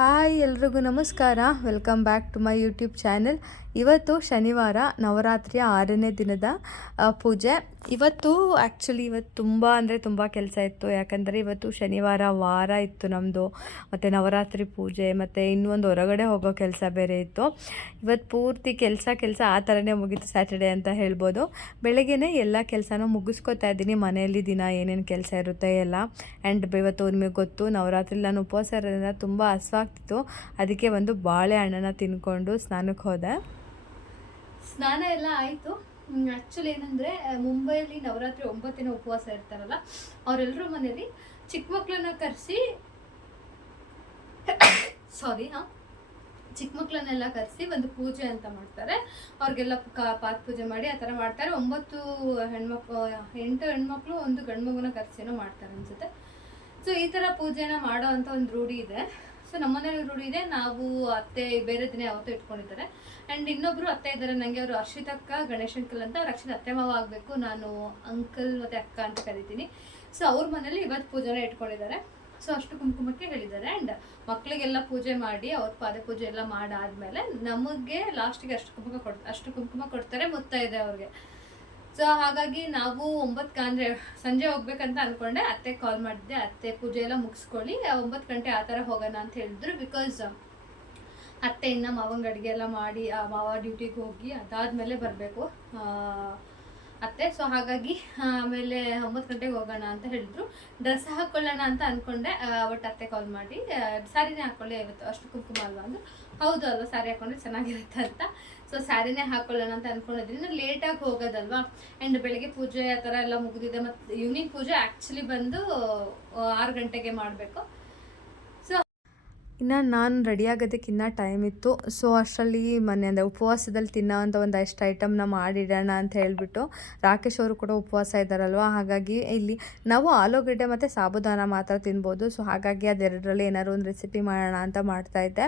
Hi ಎಲ್ರಿಗೂ ನಮಸ್ಕಾರ. Welcome back to my YouTube channel ಇವತ್ತು ಶನಿವಾರ, ನವರಾತ್ರಿಯ ಆರನೇ ದಿನದ ಪೂಜೆ. ಇವತ್ತು ಆ್ಯಕ್ಚುಲಿ ಇವತ್ತು ತುಂಬ ಅಂದರೆ ತುಂಬ ಕೆಲಸ ಇತ್ತು. ಯಾಕಂದರೆ ಇವತ್ತು ಶನಿವಾರ ವಾರ ಇತ್ತು ನಮ್ಮದು ಮತ್ತು ನವರಾತ್ರಿ ಪೂಜೆ, ಮತ್ತು ಇನ್ನೊಂದು ಹೊರಗಡೆ ಹೋಗೋ ಕೆಲಸ ಬೇರೆ ಇತ್ತು. ಇವತ್ತು ಪೂರ್ತಿ ಕೆಲಸ ಕೆಲಸ ಆ ಥರನೇ ಮುಗೀತು ಸ್ಯಾಟರ್ಡೆ ಅಂತ ಹೇಳ್ಬೋದು. ಬೆಳಗ್ಗೆನೇ ಎಲ್ಲ ಕೆಲಸನೂ ಮುಗಿಸ್ಕೊತಾ ಇದ್ದೀನಿ. ಮನೆಯಲ್ಲಿ ದಿನ ಏನೇನು ಕೆಲಸ ಇರುತ್ತೆ ಎಲ್ಲ. ಆ್ಯಂಡ್ ಇವತ್ತು ನಿಮಗೆ ಗೊತ್ತು ನವರಾತ್ರಿ ನಾನು ಉಪವಾಸ ಇರೋದ್ರಿಂದ ತುಂಬ ಹಸ್ವಾಗ್ತಿತ್ತು ಅದಕ್ಕೆ ಒಂದು ಬಾಳೆಹಣ್ಣನ್ನು ತಿನ್ಕೊಂಡು ಸ್ನಾನಕ್ಕೆ ಹೋದೆ. ಸ್ನಾನ ಎಲ್ಲ ಆಯಿತು. ಆ್ಯಕ್ಚುಲಿ ಏನಂದರೆ ಮುಂಬೈಯಲ್ಲಿ ನವರಾತ್ರಿ ಒಂಬತ್ತು ದಿನ ಉಪವಾಸ ಇರ್ತಾರಲ್ಲ ಅವರೆಲ್ಲರೂ ಮನೇಲಿ ಚಿಕ್ಕ ಮಕ್ಕಳನ್ನ ಕರೆಸಿ ಸಾರಿ ಹಾಂ, ಚಿಕ್ಕ ಮಕ್ಕಳನ್ನೆಲ್ಲ ಕರೆಸಿ ಒಂದು ಪೂಜೆ ಅಂತ ಮಾಡ್ತಾರೆ. ಅವ್ರಿಗೆಲ್ಲ ಪಾತ್ ಪೂಜೆ ಮಾಡಿ ಆ ಥರ ಮಾಡ್ತಾರೆ. ಒಂಬತ್ತು ಹೆಣ್ಮಕ್ಳು ಎಂಟು ಹೆಣ್ಮಕ್ಳು ಒಂದು ಗಂಡು ಮಗುನ ಕರೆಸಿನೂ ಮಾಡ್ತಾರೆ ಅನ್ಸುತ್ತೆ. ಸೊ ಈ ಥರ ಪೂಜೆನ ಮಾಡೋ ಅಂತ ಒಂದು ರೂಢಿ ಇದೆ. ಸೊ ನಮ್ಮ ಮನೇಲಿ ರೂಢಿ ಇದೆ. ನಾವು ಅತ್ತೆ ಬೇರೆ ದಿನ ಯಾವತ್ತೂ ಇಟ್ಕೊಂಡಿದ್ದಾರೆ ಆ್ಯಂಡ್ ಇನ್ನೊಬ್ರು ಅತ್ತೆ ಇದ್ದಾರೆ. ನನಗೆ ಅವರು ಅರ್ಷಿತಕ್ಕ ಗಣೇಶ್ ಅಂಕಲ್ ಅಂತ ಅವ್ರ ಅಕ್ಷರ ಅತ್ತೆ ಮಾವ ಆಗಬೇಕು. ನಾನು ಅಂಕಲ್ ಮತ್ತು ಅಕ್ಕ ಅಂತ ಕರಿತೀನಿ. ಸೊ ಅವ್ರ ಮನೇಲಿ ಇವತ್ತು ಪೂಜೆನ ಇಟ್ಕೊಂಡಿದ್ದಾರೆ. ಸೊ ಅಷ್ಟು ಕುಂಕುಮಕ್ಕೆ ಹೇಳಿದ್ದಾರೆ. ಆ್ಯಂಡ್ ಮಕ್ಕಳಿಗೆಲ್ಲ ಪೂಜೆ ಮಾಡಿ, ಅವ್ರ ಪಾದ ಪೂಜೆ ಎಲ್ಲ ಮಾಡಾದ್ಮೇಲೆ ನಮಗೆ ಲಾಸ್ಟಿಗೆ ಅಷ್ಟು ಕುಂಕುಮ ಕೊಡ್ತಾರೆ ಅಷ್ಟು ಕುಂಕುಮ ಕೊಡ್ತಾರೆ ಮುತ್ತೈದೆ ಅವ್ರಿಗೆ. ಸೊ ಹಾಗಾಗಿ ನಾವು ಒಂಬತ್ತು ಅಂದರೆ ಸಂಜೆ ಹೋಗ್ಬೇಕಂತ ಅನ್ಕೊಂಡೆ. ಅತ್ತೆ ಕಾಲ್ ಮಾಡಿದ್ದೆ ಅತ್ತೆ ಪೂಜೆ ಎಲ್ಲ ಮುಗಿಸ್ಕೊಳ್ಳಿ. ಒಂಬತ್ತು ಗಂಟೆ ಆ ಥರ ಹೋಗೋಣ ಅಂತ ಹೇಳಿದ್ರು. ಬಿಕಾಸ್ ಅತ್ತೆ ಇನ್ನು ಮಾವಂಗ್ ಅಡುಗೆ ಎಲ್ಲ ಮಾಡಿ ಮಾವ ಡ್ಯೂಟಿಗೆ ಹೋಗಿ ಅದಾದಮೇಲೆ ಬರಬೇಕು. ಅತ್ತೆ. ಸೊ ಹಾಗಾಗಿ, ಆಮೇಲೆ ಒಂಬತ್ತು ಗಂಟೆಗೆ ಹೋಗೋಣ ಅಂತ ಹೇಳಿದ್ರು. ಡ್ರೆಸ್ ಹಾಕೊಳ್ಳೋಣ ಅಂತ ಅನ್ಕೊಂಡೆ. ಬಟ್ ಅತ್ತೆ ಕಾಲ್ ಮಾಡಿ ಸಾರಿನೇ ಹಾಕೊಳ್ಳಿ, ಇವತ್ತು ಅಷ್ಟು ಕುಂಕುಮ ಅಲ್ವಾ ಅಂದ್ರೆ. ಹೌದು ಅಲ್ವಾ ಸ್ಯಾರಿ ಹಾಕೊಂಡ್ರೆ ಚೆನ್ನಾಗಿರುತ್ತೆ ಅಂತ. ಸೊ ಸ್ಯಾರಿನೇ ಹಾಕೊಳ್ಳೋಣ ಅಂತ ಅನ್ಕೊಂಡಿದ್ದೀನಿ ನಾನು ಲೇಟಾಗಿ ಹೋಗೋದಲ್ವಾ? ಆ್ಯಂಡ್ ಬೆಳಗ್ಗೆ ಪೂಜೆ ಆ ಥರ ಎಲ್ಲ ಮುಗಿದಿದೆ. ಮತ್ತು ಈವ್ನಿಂಗ್ ಪೂಜೆ ಆ್ಯಕ್ಚುಲಿ ಬಂದು ಆರು ಗಂಟೆಗೆ ಮಾಡಬೇಕು. ಇನ್ನು ನಾನು ರೆಡಿ ಆಗೋದಕ್ಕೆ ಇನ್ನೂ ಟೈಮ್ ಇತ್ತು. ಸೊ ಅಷ್ಟರಲ್ಲಿ ಮೊನ್ನೆ ಅಂದರೆ ಉಪವಾಸದಲ್ಲಿ ತಿನ್ನೋವಂಥ ಒಂದು ಅಷ್ಟು ಐಟಮ್ನ ಮಾಡಿಡೋಣ ಅಂತ ಹೇಳಿಬಿಟ್ಟು ರಾಕೇಶ್ ಅವರು ಕೂಡ ಉಪವಾಸ ಇದ್ದಾರಲ್ವ? ಹಾಗಾಗಿ ಇಲ್ಲಿ ನಾವು ಆಲೂಗಡ್ಡೆ ಮತ್ತು ಸಾಬುದಾನ ಮಾತ್ರ ತಿನ್ಬೋದು. ಸೊ ಹಾಗಾಗಿ ಅದೆರಡರಲ್ಲಿ ಏನಾದ್ರು ಒಂದು ರೆಸಿಪಿ ಮಾಡೋಣ ಅಂತ ಮಾಡ್ತಾಯಿದ್ದೆ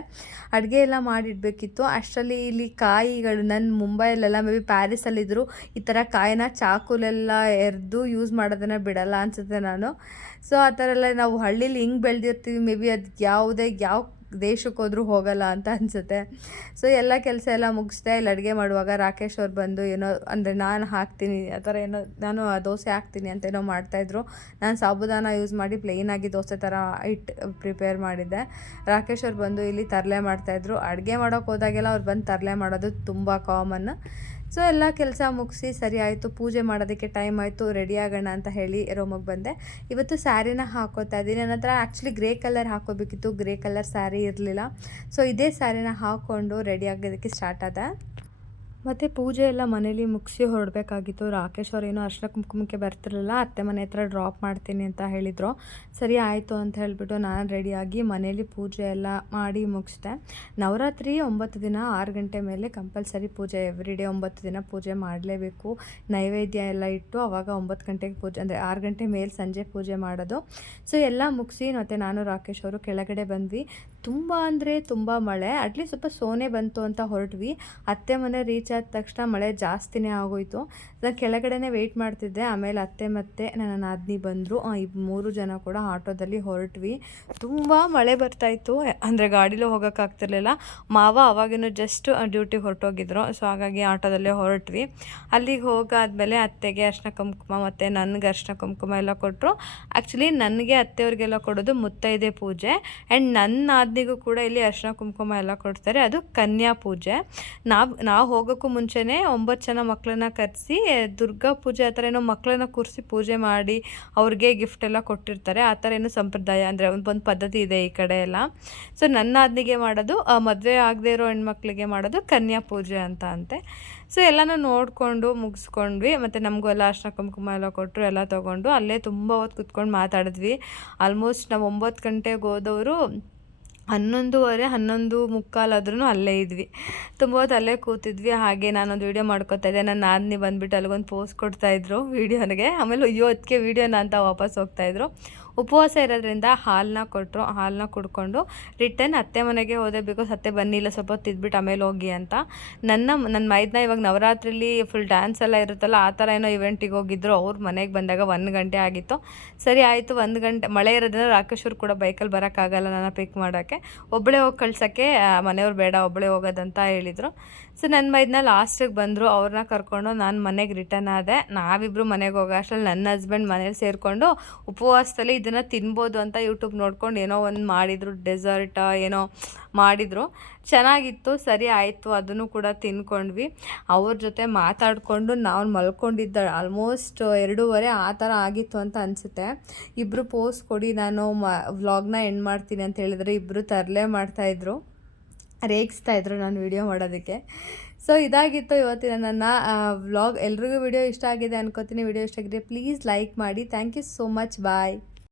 ಅಡುಗೆ ಎಲ್ಲ ಮಾಡಿಡಬೇಕಿತ್ತು. ಅಷ್ಟರಲ್ಲಿ ಇಲ್ಲಿ ಕಾಯಿಗಳು ನನ್ನ ಮುಂಬೈಲೆಲ್ಲ ಮೇ ಬಿ ಪ್ಯಾರಿಸಲ್ಲಿದ್ದರು ಈ ಥರ ಕಾಯಿನ ಚಾಕುಲೆಲ್ಲ ಎರೆದು ಯೂಸ್ ಮಾಡೋದನ್ನು ಬಿಡಲ್ಲ ಅನಿಸುತ್ತೆ ನಾನು. ಸೊ ಆ ಥರ ಎಲ್ಲ ನಾವು ಹಳ್ಳೀಲಿ ಹಿಂಗೆ ಬೆಳೆದಿರ್ತೀವಿ ಮೇ ಬಿ ಅದು ಯಾವುದೇ, ಯಾವ ದೇಶಕ್ಕೆ ಹೋದರೂ ಹೋಗಲ್ಲ ಅಂತ ಅನಿಸುತ್ತೆ. ಸೊ ಎಲ್ಲ ಕೆಲಸ ಎಲ್ಲ ಮುಗಿಸ್ದೆ, ಇಲ್ಲಿ ಅಡುಗೆ ಮಾಡುವಾಗ ರಾಕೇಶ್ ಅವ್ರು ಬಂದು ಏನೋ, ಅಂದರೆ ನಾನು ಹಾಕ್ತೀನಿ, ಆ ಥರ ಏನೋ, ನಾನು ಆ ದೋಸೆ ಹಾಕ್ತೀನಿ ಅಂತ ಏನೋ ಮಾಡ್ತಾಯಿದ್ರು ನಾನು ಸಾಬುದಾನ ಯೂಸ್ ಮಾಡಿ ಪ್ಲೇನಾಗಿ ದೋಸೆ ಥರ ಇಟ್ಟು ಪ್ರಿಪೇರ್ ಮಾಡಿದ್ದೆ. ರಾಕೇಶ್ ಅವ್ರು ಬಂದು ಇಲ್ಲಿ ತರಲೆ ಮಾಡ್ತಾಯಿದ್ರು ಅಡುಗೆ ಮಾಡೋಕ್ಕೆ ಹೋದಾಗೆಲ್ಲ ಅವ್ರು ಬಂದು ತರಲೆ ಮಾಡೋದು ತುಂಬ ಕಾಮನ್ ಸೊ ಎಲ್ಲ ಕೆಲಸ ಮುಗಿಸಿ ಸರಿ ಆಯಿತು, ಪೂಜೆ ಮಾಡೋದಕ್ಕೆ ಟೈಮ್ ಆಯಿತು ರೆಡಿ ಆಗೋಣ ಅಂತ ಹೇಳಿ ರೂಮಿಗೆ ಬಂದೆ. ಇವತ್ತು ಸ್ಯಾರಿನ ಹಾಕೋತಾ ಇದ್ದೀನಿ. ನನ್ನ ಹತ್ರ ಆ್ಯಕ್ಚುಲಿ ಗ್ರೇ ಕಲರ್ ಹಾಕೋಬೇಕಿತ್ತು. ಗ್ರೇ ಕಲರ್ ಸ್ಯಾರಿ ಇರಲಿಲ್ಲ. ಸೊ ಇದೇ ಸ್ಯಾರಿನ ಹಾಕ್ಕೊಂಡು ರೆಡಿ ಆಗೋದಕ್ಕೆ ಸ್ಟಾರ್ಟ್ ಆದ. ಮತ್ತು ಪೂಜೆ ಎಲ್ಲ ಮನೇಲಿ ಮುಗಿಸಿ ಹೊರಡಬೇಕಾಗಿತ್ತು. ರಾಕೇಶ್ ಅವ್ರು ಏನೋ ಅರ್ಶಿನ ಕುಂಕುಮಕ್ಕೆ ಬರ್ತಿರಲಿಲ್ಲ, ಅತ್ತೆ ಮನೆ ಹತ್ರ ಡ್ರಾಪ್ ಮಾಡ್ತೀನಿ ಅಂತ ಹೇಳಿದರು. ಸರಿ ಆಯಿತು ಅಂತ ಹೇಳಿಬಿಟ್ಟು ನಾನು ರೆಡಿಯಾಗಿ ಮನೇಲಿ ಪೂಜೆ ಎಲ್ಲ ಮಾಡಿ ಮುಗಿಸ್ದೆ. ನವರಾತ್ರಿ ಒಂಬತ್ತು ದಿನ ಆರು ಗಂಟೆ ಮೇಲೆ ಕಂಪಲ್ಸರಿ ಪೂಜೆ ಎವ್ರಿ ಡೇ ಒಂಬತ್ತು ದಿನ ಪೂಜೆ ಮಾಡಲೇಬೇಕು. ನೈವೇದ್ಯ ಎಲ್ಲ ಇಟ್ಟು ಅವಾಗ ಒಂಬತ್ತು ಗಂಟೆಗೆ ಪೂಜೆ, ಅಂದರೆ ಆರು ಗಂಟೆ ಮೇಲೆ ಸಂಜೆ ಪೂಜೆ ಮಾಡೋದು. ಸೊ ಎಲ್ಲ ಮುಗಿಸಿ ಮತ್ತು ನಾನು ರಾಕೇಶ್ ಅವರು ಕೆಳಗಡೆ ಬಂದ್ವಿ. ತುಂಬ ಅಂದರೆ ತುಂಬ ಮಳೆ ಅಟ್ಲೀಸ್ಟ್ ಸ್ವಲ್ಪ ಸೋನೆ ಬಂತು ಅಂತ ಹೊರಟ್ವಿ. ಅತ್ತೆ ಮನೆ ರೀಚ್ ಆದ ತಕ್ಷಣ ಮಳೆ ಜಾಸ್ತಿನೇ ಆಗೋಯ್ತು. ನಾನು ಕೆಳಗಡೆನೇ ವೆಯ್ಟ್ ಮಾಡ್ತಿದ್ದೆ. ಆಮೇಲೆ ಅತ್ತೆ ಮತ್ತೆ ನನ್ನ ನಾದಿನಿ ಬಂದರು. ಈ ಮೂರು ಜನ ಕೂಡ ಆಟೋದಲ್ಲಿ ಹೊರಟ್ವಿ. ತುಂಬ ಮಳೆ ಬರ್ತಾಯಿತ್ತು ಅಂದರೆ ಗಾಡೀಲಿ ಹೋಗೋಕ್ಕಾಗ್ತಿರ್ಲಿಲ್ಲ ಮಾವ ಅವಾಗಿನೂ ಜಸ್ಟ್ ಡ್ಯೂಟಿಗೆ ಹೊರಟೋಗಿದ್ರು. ಸೊ ಹಾಗಾಗಿ ಆಟೋದಲ್ಲೇ ಹೊರಟ್ವಿ. ಅಲ್ಲಿಗೆ ಹೋಗಾದ್ಮೇಲೆ ಅತ್ತೆಗೆ ಅರ್ಶಿನ ಕುಂಕುಮ ಮತ್ತು ನನಗೆ ಅರ್ಶಿನ ಕುಂಕುಮ ಎಲ್ಲ ಕೊಟ್ಟರು ಆ್ಯಕ್ಚುಲಿ ನನಗೆ ಅತ್ತೆಯವ್ರಿಗೆಲ್ಲ ಕೊಡೋದು ಮುತ್ತೈದೆ ಪೂಜೆ. ಆ್ಯಂಡ್ ನನ್ನ ನಾದಿನಿಗೂ ಕೂಡ ಇಲ್ಲಿ ಅರ್ಶಿನ ಕುಂಕುಮ ಎಲ್ಲ ಕೊಡ್ತಾರೆ. ಅದು ಕನ್ಯಾ ಪೂಜೆ. ನಾವು ನಾವು ಹೋಗೋಕ್ಕೂ ಮುಂಚೆನೇ ಒಂಬತ್ತು ಜನ ಮಕ್ಕಳನ್ನ ಕರೆಸಿ, ದುರ್ಗಾ ಪೂಜೆ ಆ ಥರ ಏನೋ ಮಕ್ಕಳನ್ನ ಕೂರಿಸಿ ಪೂಜೆ ಮಾಡಿ ಅವ್ರಿಗೆ ಗಿಫ್ಟ್ ಎಲ್ಲ ಕೊಟ್ಟಿರ್ತಾರೆ. ಆ ಥರ ಏನೋ ಸಂಪ್ರದಾಯ ಅಂದರೆ ಒಂದು ಒಂದು ಪದ್ಧತಿ ಇದೆ ಈ ಕಡೆ ಎಲ್ಲ. ಸೊ ನನ್ನ ನಾದಿನಿಗೆ ಮಾಡೋದು ಮದುವೆ ಆಗದೆ ಇರೋ ಹೆಣ್ಮಕ್ಳಿಗೆ ಮಾಡೋದು ಕನ್ಯಾ ಪೂಜೆ ಅಂತ ಅಂತೆ. ಸೊ ಎಲ್ಲನೂ ನೋಡಿಕೊಂಡು ಮುಗಿಸ್ಕೊಂಡ್ವಿ. ಮತ್ತು ನಮಗೂ ಎಲ್ಲ ಅರ್ಶನ ಕುಂಕುಮ ಎಲ್ಲ ಕೊಟ್ಟರು ಎಲ್ಲ ತೊಗೊಂಡು ಅಲ್ಲೇ ತುಂಬ ಹೊತ್ತು ಕುತ್ಕೊಂಡು ಮಾತಾಡಿದ್ವಿ. ಆಲ್ಮೋಸ್ಟ್ ನಾವು ಒಂಬತ್ತು ಗಂಟೆಗೆ ಹೋದವರು ಹನ್ನೊಂದುವರೆ, ಹನ್ನೊಂದು ಮುಕ್ಕಾಲಾದ್ರೂ ಅಲ್ಲೇ ಇದ್ವಿ. ತುಂಬ ಹೊತ್ತು ಅಲ್ಲೇ ಕೂತಿದ್ವಿ, ಹಾಗೆ ನಾನೊಂದು ವೀಡಿಯೋ ಮಾಡ್ಕೊತಾ ಇದ್ದೆ. ನನ್ನ ನಾದಿನಿ ಬಂದುಬಿಟ್ಟು ಅಲ್ಲಿಗೊಂದು ಪೋಸ್ಟ್ ಕೊಡ್ತಾಯಿದ್ರು ವೀಡಿಯೋನಿಗೆ ಆಮೇಲೆ ಅಯ್ಯೋ ಅದಕ್ಕೆ ವೀಡಿಯೋನ ಅಂತ ವಾಪಸ್ ಹೋಗ್ತಾಯಿದ್ರು ಉಪವಾಸ ಇರೋದ್ರಿಂದ ಹಾಲನ್ನ ಕೊಟ್ಟರು ಹಾಲನ್ನ ಕುಡ್ಕೊಂಡು ರಿಟರ್ನ್ ಅತ್ತೆ ಮನೆಗೆ ಹೋದೆ ಬಿಕಾಸ್ ಅತ್ತೆ ಬನ್ನಿಲ್ಲ, ಸ್ವಲ್ಪ ತಿದ್ಬಿಟ್ಟು ಆಮೇಲೆ ಹೋಗಿ ಅಂತ. ನನ್ನ ನನ್ನ ಮೈದ್ನ ಇವಾಗ ನವರಾತ್ರಿಲಿ ಫುಲ್ ಡ್ಯಾನ್ಸ್ ಎಲ್ಲ ಇರುತ್ತಲ್ಲ, ಆ ಥರ ಏನೋ ಇವೆಂಟಿಗೆ ಹೋಗಿದ್ರು. ಅವ್ರ ಮನೆಗೆ ಬಂದಾಗ ಒಂದು ಗಂಟೆ ಆಗಿತ್ತು. ಸರಿ, ಆಯಿತು, ಒಂದು ಗಂಟೆ, ಮಳೆ ಇರೋದ್ರಿಂದ ರಾಕೇಶ್ವ್ರು ಕೂಡ ಬೈಕಲ್ಲಿ ಬರೋಕ್ಕಾಗಲ್ಲ ನನ್ನ ಪಿಕ್ ಮಾಡೋಕ್ಕೆ. ಒಬ್ಬಳೇ ಹೋಗಿ ಕಳ್ಸೋಕ್ಕೆ ಮನೆಯವ್ರು ಬೇಡ ಒಬ್ಬಳೇ ಹೋಗೋದಂತ ಹೇಳಿದರು. ಸೊ ನನ್ನ ಮೈದ್ನ ಲಾಸ್ಟಿಗೆ ಬಂದರು ಅವ್ರನ್ನ ಕರ್ಕೊಂಡು ನಾನು ಮನೆಗೆ ರಿಟರ್ನ್ ಆದೆ. ನಾವಿಬ್ಬರು ಮನೆಗೆ ಹೋಗೋ ಅಷ್ಟರಲ್ಲಿ ನನ್ನ ಹಸ್ಬೆಂಡ್ ಮನೇಲಿ ಸೇರಿಕೊಂಡು ಉಪವಾಸದಲ್ಲಿ ಇದನ್ನು ತಿನ್ಬೋದು ಅಂತ ಯೂಟ್ಯೂಬ್ ನೋಡ್ಕೊಂಡು ಏನೋ ಒಂದು ಮಾಡಿದರು ಡೆಸರ್ಟ್ ಏನೋ ಮಾಡಿದರು. ಚೆನ್ನಾಗಿತ್ತು, ಸರಿ ಆಯಿತು, ಅದನ್ನು ಕೂಡ ತಿನ್ಕೊಂಡ್ವಿ. ಅವ್ರ ಜೊತೆ ಮಾತಾಡಿಕೊಂಡು ನಾವು ಮಲ್ಕೊಂಡಿದ್ದ ಆಲ್ಮೋಸ್ಟ್ ಎರಡೂವರೆ ಆ ಥರ ಆಗಿತ್ತು ಅಂತ ಅನಿಸುತ್ತೆ. ಇಬ್ಬರು ಪೋಸ್ಟ್ ಕೊಡಿ, ನಾನು ಮ ವ್ಲಾಗ್ನ ಎಂಡ್ ಮಾಡ್ತೀನಿ ಅಂತ ಹೇಳಿದ್ರೆ ಇಬ್ಬರು ತರಲೆ ಮಾಡ್ತಾಯಿದ್ರು ರೇಗಿಸ್ತಾ ಇದ್ರು ನಾನು ವಿಡಿಯೋ ಮಾಡೋದಕ್ಕೆ. ಸೊ ಇದಾಗಿತ್ತು ಇವತ್ತಿನ ನನ್ನ ವ್ಲಾಗ್ ಎಲ್ರಿಗೂ ವಿಡಿಯೋ ಇಷ್ಟ ಆಗಿದೆ ಅನ್ಕೋತೀನಿ. ವಿಡಿಯೋ ಇಷ್ಟ ಆಗಿದೆ ಪ್ಲೀಸ್ ಲೈಕ್ ಮಾಡಿ. Thank you so much bye